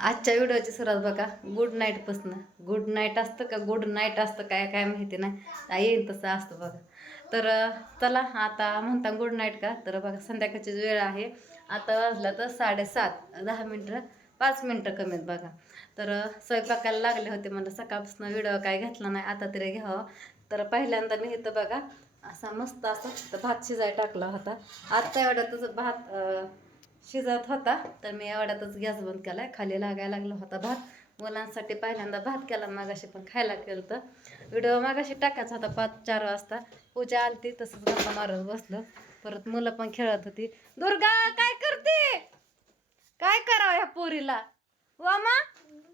आजच्या व्हिडिओची सुरुवात बघा. गुड नाईटपासून गुड नाईट असतं का? गुड नाईट असतं काय? काय माहिती नाही आ, येईल तसं असतं बघा. तर चला आता म्हणता गुड नाईट का? तर बघा संध्याकाळची वेळ आहे. आता वाजला तर साडेसात. दहा मिनटं पाच मिनटं कमी आहेत बघा. तर स्वयंपाकाला लागले होते मला सकाळपासून व्हिडिओ काय घेतला नाही आता तरी घ्यावं. तर पहिल्यांदा मी इथं बघा असा मस्त असा भात शिजाय टाकला होता. आत्ता एवढ्यातच भात शिजत होता तर मी एवढ्यातच गॅस बंद केलाय खाली लागायला लागला होता भात. मुलांसाठी पहिल्यांदा भात केला मागाशी पण खायला केलं तर व्हिडिओ मागाशी टाकायचा होता पाच चार वाजता. पूजा आलती तसंच गप्पा मारत बसलो. परत मुलं पण खेळत होती. दुर्गा काय करते? काय करावं ह्या पोरीला? वामा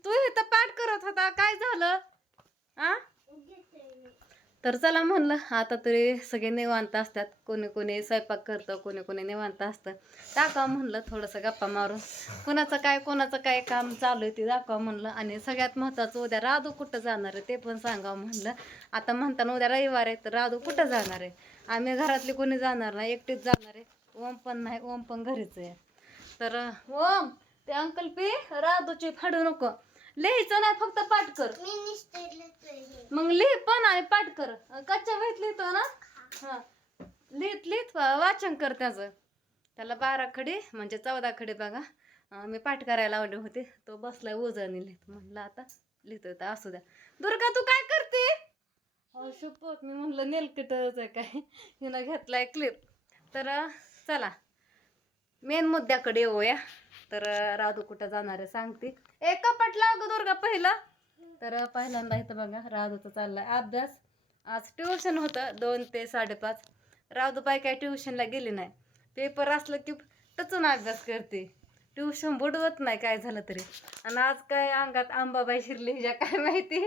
तू इथं पाठ करत होता. काय झालं? आ? तर चला म्हणलं आता तरी सगळे निवांत असतात. कोणी कोणी स्वयंपाक करतं कोणी कोणी निवांत असतं. टाकावं म्हणलं थोडंसं गप्पा मारून. कोणाचं काय कोणाचं काय काम चालू आहे ते दाखवा म्हणलं. आणि सगळ्यात महत्त्वाचं उद्या राधू कुठं जाणार आहे ते पण सांगावं म्हणलं. आता म्हणताना उद्या रविवार आहे तर राधू कुठं जाणार आहे? आम्ही घरातले कोणी जाणार नाही एकटीच जाणार आहे. ओम पण नाही ओम पण घरीच आहे. तर ओम ते अंकल पी राधूची फाडू नको. लिहायचं नाही फक्त पाठ कर. मग लिह पण आणि पाठ कर. कच्च्या वहीत लिहितो ना? हा. लिहित लिहित वा- वाचन कर त्याचं. त्याला बारा खडी म्हणजे चौदा खडी बघा. अं, मी पाठ करायला लावले होते. तो बसलाय ओझाने लिहित. म्हणलं आता लिहितोय तर असू द्या. दुर्गा तू काय करते? हो शपथ. मी म्हणलं नेलकिटच आहे काय? हिनं घेतलाय क्लिप तर अं, चला. मेन मुद्द्याकडे येऊया. तर राधू कुठं जाणार आहे सांगते. एक कपाट लाव का दुर्गा पहिला. तर पहिल्यांदा इथं बघा राधूचा चाललाय अभ्यास. आज ट्युशन होतं दोन ते साडेपाच. राधू बाय काय ट्युशनला गेली नाही. पेपर असलं की टचून अभ्यास करते. ट्युशन बुडवत नाही काय झालं तरी. आणि आज काय अंगात आंबाबाई शिरली हिच्या काय माहिती?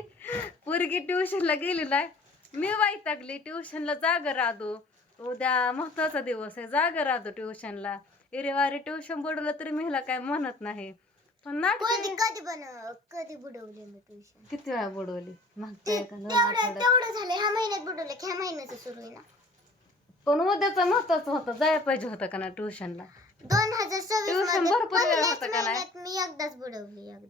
पोरगी ट्युशनला गेली नाही. मी वैतागली ट्युशनला जाग राधू. उद्या महत्त्वाचा दिवस आहे. जाग राधू ट्युशनला इरेवारी ट्युशन बुडवलं तरी मी हिला काय म्हणत नाही. पण नाटक कधी कधी बन कधी बुडवले मी ट्युशन किती वेळा बुडवली? मागच्या एका दोन तेवढं आठवड्यात. तेवढं झालं. ह्या महिन्यात बुडवलं. ह्या महिन्याचं सुरू आहे ना. पण उद्याचं महत्वाचं होतं. जायला पाहिजे होतं का ना ट्युशनला दोन हजार सव्वीस Tuition मध्ये भरपूर वेळ पहिल्याच होतं का नाही? महिन्यात मी एकदाच बुडवली एकदा.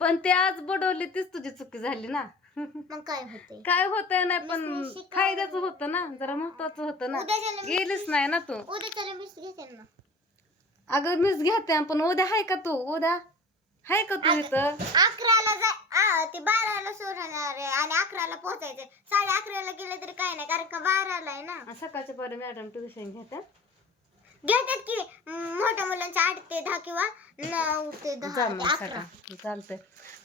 पण ते आज बुडवली तीच तुझी चुकी झाली ना. मग काय होते काय होतंय नाही पण शिकायला- फायद्याचं होतं ना जरा महत्वाचं होतं ना. गेलीच नाही ना तू. उद्याच्याला मीच घेते ना. अगं मीच घेते पण उद्या हाय का तू? उद्या? हाय का तू इथं? अकराला जाय आ, ते बाराला सोडणार आहे आणि अकराला पोहोचायचं साडे अकराला गेले तरी काय नाही कारण का बाराला आहे ना. सकाळच्या परी मॅडम ट्युशन घेतात. घेतात की मोठ्या मुलांच्या आठ ते दहा किंवा नऊ ते दहा ते अकरा. चालतंय.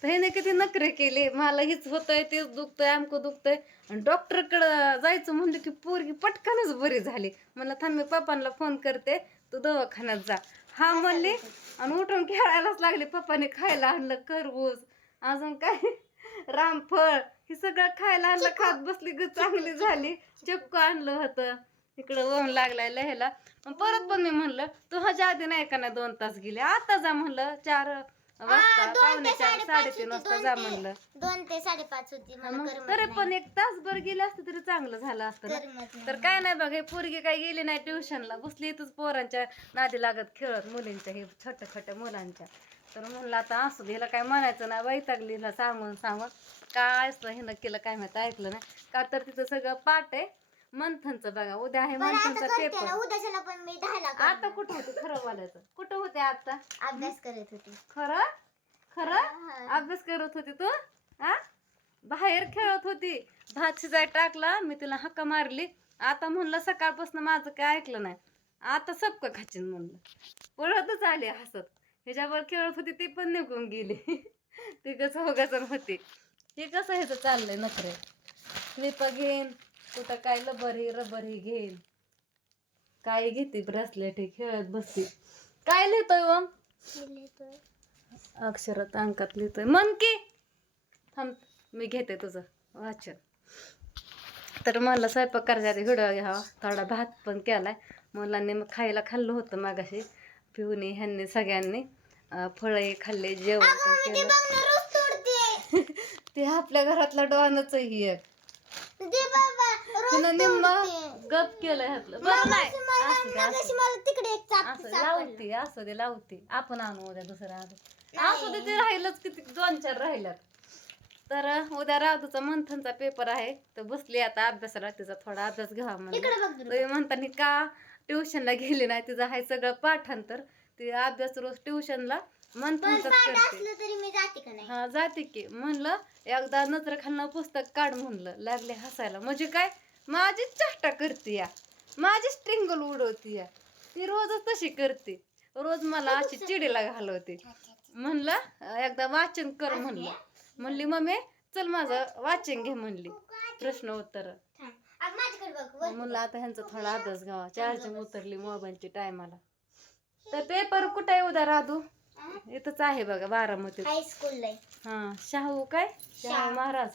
तर ह्याने किती नखरे केले. मला हीच होतंय तेच दुखतंय आमकं दुखतंय. आणि डॉक्टरकडं जायचं म्हणलं की पोरगी पटकनच बरी झाली. मला थांब मी पप्पांना फोन करते. तू दवाखान्यात जा. हा म्हणले आणि उठून खेळायलाच लागले. पप्पाने खायला आणलं खरबूज अजून काय? रामफळ हे सगळं खायला आणलं. खात बसली ग चांगली झाली. चक्क आणलं होतं. इकडं ओम लागलाय लह्याला मग परत पण मी म्हणलं तू ह्याच्या आधी नाही का नाही दोन तास गेले? आता जा म्हणलं चार वाजता पावणे चार साडेतीन वाजता जा म्हणलं. दोन ते साडेपाच होती मला मग करमत तरी नाही. पण एक तासभर गेले असते तरी चांगलं झालं असतं ना. करमत नाही. तर काय नाही बघ हे पोरगी काय गेली नाही ट्युशनला. बसली इथंच पोरांच्या नादी लागत खेळत मुलींच्या हे छोट्या छोट्या मुलांच्या. तर म्हणलं आता असू दे हिला काय म्हणायचं ना वैतागली हिला सांगून सांगून. काय असतं हिनं केलं काय माहिती ऐकलं नाही. का तर तिथं सगळं पाठ आहे. मंथनचं बघा उद्या आहे आता मंथनचा करते ना पेपर उद्याच्याला पण मी दहाला आता. कुठं होते? खरं बोलायचं. कुठं होते आता? अभ्यास करत होती. खरं? खरं? हा. अभ्यास करत होती तू? हा बाहेर खेळत होती. भात शिजाय टाकला मी तिला हक्का मारली. आता म्हणलं सकाळपासून माझं काय ऐकलं नाही. आता सबक खाचीन म्हणलं. पळतच आली हसत. ह्याच्यावर खेळत होती ती पण निघून गेली. ती कसं होगाचन होती. हे कसं ह्याचं चाललंय नखरे? क्लिप घेईन. कुठं काय लबरी रबरी घेईन काय घेते ब्रेसलेट खेळत बसते. काय लिहितोय ओम अक्षरात अंकात लिहितोय. मन की. थांब मी घेते तुझं. वाचन. तर मला स्वयंपाक आधी व्हिडिओ घ्यावा. थोडा भात पण केलाय. मुलांनी मग खायला खाल्लं होतं मागाशी. पिऊनी ह्यांनी सगळ्यांनी. फळे खाल्ले जेवण पण केलं. ते आपल्या घरातला डॉनच ही एक. दे निम्म. गप केलं ह्यातलं. बरं नाही. असू दे, असू मगाशी दे. मला तिकडे एक चाप असं लावते असू दे लावते. आपण आणू उद्या दुसरं आणू असं ते राहिलंच किती दोन चार राहिल्यात. तर उद्या राधूचा मंथनचा पेपर आहे. तर बसली आता अभ्यासाला तिचा थोडा अभ्यास घ्यावा म्हणलं इकडे बघ दुर्गा. तुम्ही म्हणताना का ट्युशनला गेली नाही? तिचं आहे सगळं पाठांतर. ती अभ्यास रोज ट्युशनला पण मंथनच पाठ करते. असलं तरी मी जाते का नाही? हा जाते की. म्हणलं एकदा नजर खालनं पुस्तक काढ म्हणलं. लागले हसायला. म्हणजे काय? माझीच चेष्टा करते या. माझी स्ट्रिंगल उडवती या. ती रोजच तशी करते. रोज मला अशी चिडीला घालवते. म्हणलं एकदा वाचन कर म्हणलं. म्हणली मम्मी चल माझं वाचन घे म्हणली. प्रश्न उत्तर. म्हणलं आता ह्यांचा थोडा अभ्यास घ्यावा. चार्जिंग उतरली मोबाईलची टायमाला. तर पेपर कुठे आहे उद्या राधू? इथंच आहे बघा आहे. हा शाहू काय? शाहू. महाराज.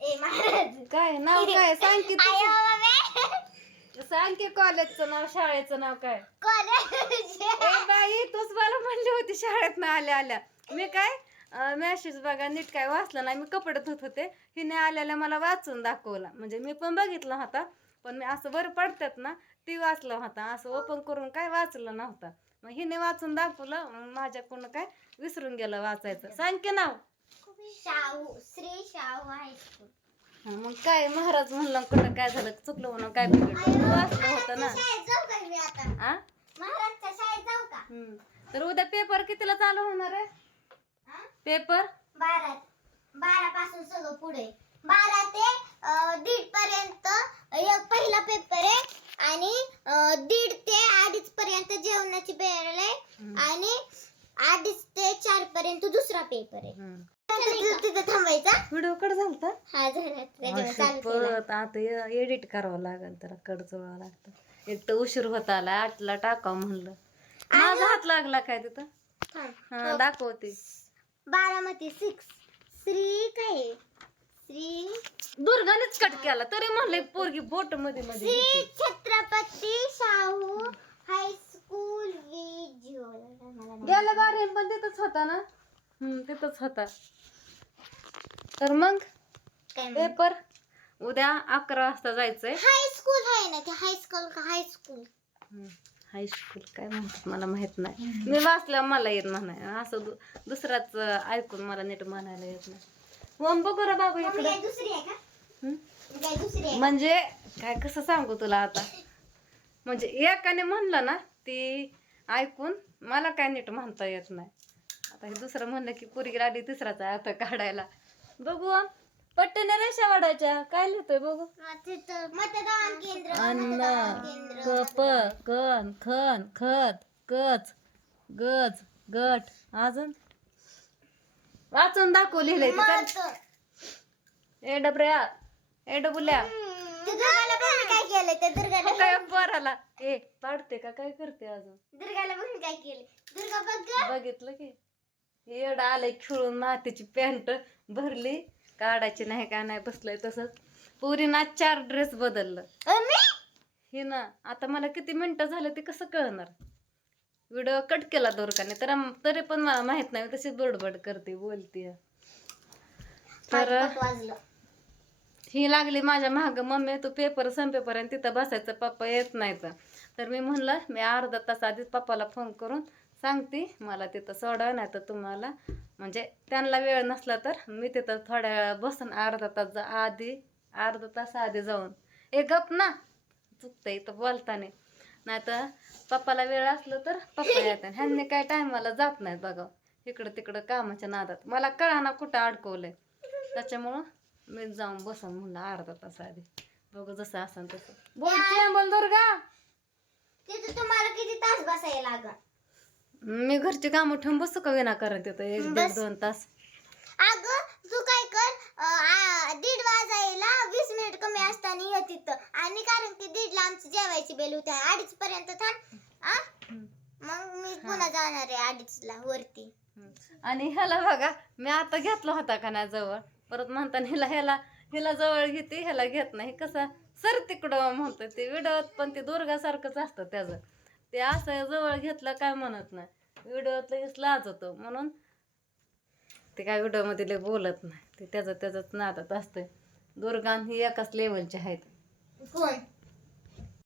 काय नाव काय? सांग की. सांग की कॉलेजचं नाव शाळेचं नाव काय? ए बाई तूच मला म्हणली होती शाळेत ना आल्या आल्या. मी काय मॅसेज बघा नीट काय वाचलं नाही. मी कपडे धुत होते. हिने आल्याला मला वाचून दाखवला. म्हणजे मी पण बघितला होता पण मी असं बरं पडतात ना ती वाचलं होता. असं ओपन करून काय वाचलं नव्हता. मग हिने वाचून दाखवलं माझ्याकडून काय विसरून गेलं वाचायचं. सांग की नाव. शाहू श्री शाहू हायस्कूल हा, मग काय महाराज म्हणलं कुठं काय झालं चुकलं म्हणून काय बिघडलं? तू वाचलं होतं ना. महाराजच्या शाळेत जाऊ का मी आता? आ? महाराजच्या शाळेत जाऊ का? हम्म. तर उद्या पेपर कितीला चालू होणार आहे? हा? पेपर? बारा बारा पासून सगळं पुढे. बारा ते अं, दीड पर्यंत एक पहिला पेपर आहे आणि अं, दीड ते अडीच पर्यंत जेवणाची वेळ आहे हम्म. आणि अडीच ते चार पर्यंत दुसरा पेपर आहे. हम्म. तिथं तिथं थांबायचा. व्हिडिओ कट झालता? हा झाला. त्याच्यावर चालू केला शपथ, आता एडिट करावं लागेल त्याला कड जोडावं लागतं. एक तर उशीर होत आला आठला टाकावं म्हणलं. माझा हात लागला काय तिथं? थांब. हा दाखवते. बारामती सिक्स श्री काय आहे? श्री दुर्गानेच कट केला तरी म्हणले पोरगी बोटमध्ये मध्ये श्री. छत्रपती शाहू हायस्कूल विज्युअल गेल्या बारे पण तिथंच होता ना? हम्म तिथंच होता. तर मग पेपर? उद्या अकरा वाजता जायचंय. हायस्कूल आहे ना ते हायस्कूल का हायस्कूल हायस्कूल काय म्हणतात मला माहीत नाही. मी वाचल्या मला येत म्हणाय असं दु- दुसराच ऐकून मला नीट म्हणायला येत नाही. मग बघू रे बाबा इकडे. म्हणजे काय कसं सांगू तुला आता? म्हणजे एकाने म्हणलं ना ती ऐकून मला काय नीट म्हणता येत नाही. आता हे दुसरं म्हणलं की पुरी आधी तिसराचा अर्थ काढायला. बघू पट्ट्याने रेषा वाढायच्या. काय लिहितोय बघू? हा, मतदान केंद्र अन्न कप कन खन खत कच गज गट. अजून? वाचून दाखव लिहिलंय. ए डबऱ्या ए डबुल्या काय केलंय? ते दुर्गाला काय पोराला? ए पाडते का? काय करते अजून? दुर्गाला बघ मी काय केलंय? दुर्गा बघ. बघितलं की. एवढं आलंय खिळून मातीची पॅन्ट भरली. काढायची नाही का नाही बसलंय तसंच. पुरीना चार ड्रेस बदललं. हे ना आता मला किती मिनिटं झालं ते कसं कळणार? व्हिडिओ कट केला दोरकाने तर तरी पण मला माहीत नाही तशी बडबड करते बोलते तर ही लागली माझ्या महाग मम्मी तू पेपर संपेपर्यंत तिथं बसायचं पप्पा येत नाही तर तर मी म्हणलं मी अर्धा तास आधीच पप्पाला फोन करून सांगते मला तिथं सोडा नाही तर तुम्हाला. म्हणजे त्यांना वेळ नसला तर मी तिथं थोड्या वेळा बसून अर्धा तास जा आधी अर्धा तास आधी जाऊन. ए गप ना. चुकतंय इथं बोलताना. नाही तर पप्पाला वेळ असलं तर पप्पा येतात. ह्यांनी काय टायमाला जात नाहीत बघा. इकडं तिकडं कामाच्या नादात. मला कळाना कुठं अडकवलंय. त्याच्यामुळं मी जाऊन बसन म्हणलं अर्धा तास आधी. बघू जसं असं तसं. बोलते बोल दुर्गा तिथं तुम्हाला किती तास बसायला लागल मी घरची कामं ठेवून बसू का विनाकारण तिथं एक दीड. दोन तास. अगं तू काय कर अं, आ, दीड वाजायला वीस मिनिट कमी असताना ये तिथं. आणि कारण की दीडला आमची जेवायची बेल होती अडीच पर्यंत थांब. आ? मग मी पुन्हा जाणार आहे अडीचला वरती. आणि ह्याला बघा मी आता घेतला होता का नाही जवळ? परत म्हणताना ह्याला ह्याला ह्याला जवळ घेते ह्याला घेत नाही. कसं? सर तिकडं म्हणतं ते विडत पण ते दुर्गासारखंच असतं त्याचं. ते असं जवळ घेतलं काय म्हणत नाही. व्हिडिओत लगेच लाज होतो म्हणून ते काय व्हिडिओमध्ये लय बोलत नाही. ते त्याचं त्याचंच नादात असतंय. दुर्गान ही एकाच लेवलचे आहेत. कोण?